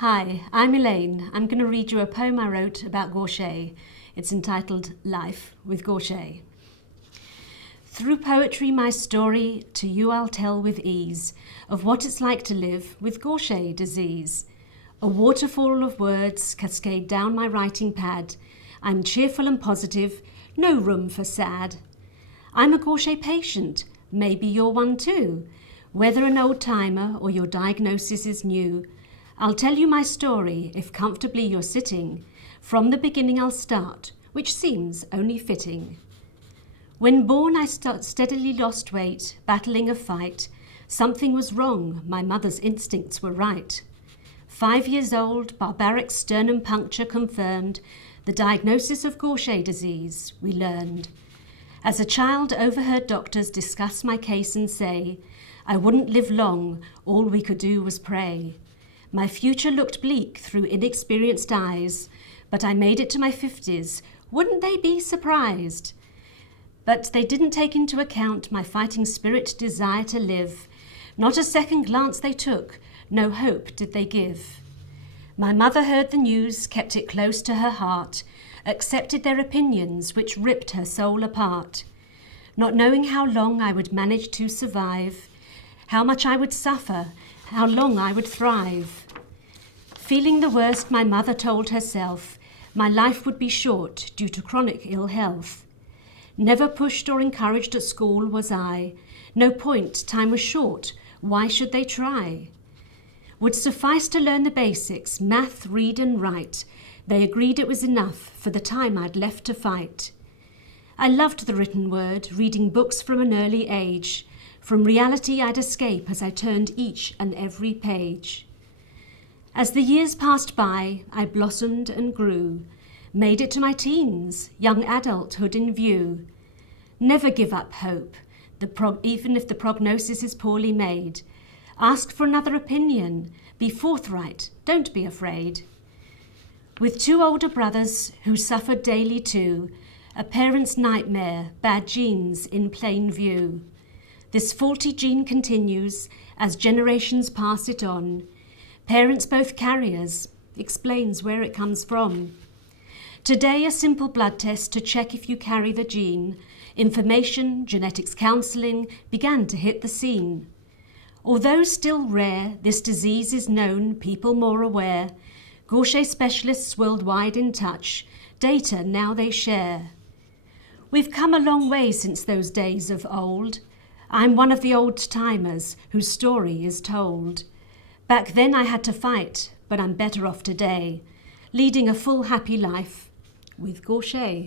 Hi, I'm Elaine. I'm going to read you a poem I wrote about Gaucher. It's entitled Life with Gaucher. Through poetry my story to you I'll tell with ease of what it's like to live with Gaucher disease. A waterfall of words cascade down my writing pad. I'm cheerful and positive, no room for sad. I'm a Gaucher patient, maybe you're one too. Whether an old-timer or your diagnosis is new, I'll tell you my story if comfortably you're sitting. From the beginning I'll start, which seems only fitting. When born I steadily lost weight, battling a fight. Something was wrong, my mother's instincts were right. 5 years old, barbaric sternum puncture confirmed. The diagnosis of Gaucher disease we learned. As a child overheard doctors discuss my case and say, I wouldn't live long, all we could do was pray. My future looked bleak through inexperienced eyes, but I made it to my 50s. Wouldn't they be surprised? But they didn't take into account my fighting spirit, desire to live. Not a second glance they took, no hope did they give. My mother heard the news, kept it close to her heart, accepted their opinions which ripped her soul apart. Not knowing how long I would manage to survive, how much I would suffer, how long I would thrive. Feeling the worst, my mother told herself, my life would be short due to chronic ill health. Never pushed or encouraged at school was I. No point, time was short, why should they try? Would suffice to learn the basics, math, read and write. They agreed it was enough for the time I'd left to fight. I loved the written word, reading books from an early age. From reality I'd escape as I turned each and every page. As the years passed by, I blossomed and grew, made it to my teens, young adulthood in view. Never give up hope, even if the prognosis is poorly made. Ask for another opinion, be forthright, don't be afraid. With 2 older brothers who suffered daily too, a parent's nightmare, bad genes in plain view. This faulty gene continues as generations pass it on. Parents both carriers, explains where it comes from. Today a simple blood test to check if you carry the gene. Information, genetics counselling began to hit the scene. Although still rare, this disease is known, people more aware. Gaucher specialists worldwide in touch, data now they share. We've come a long way since those days of old. I'm one of the old-timers whose story is told. Back then I had to fight, but I'm better off today, leading a full happy life with Gaucher.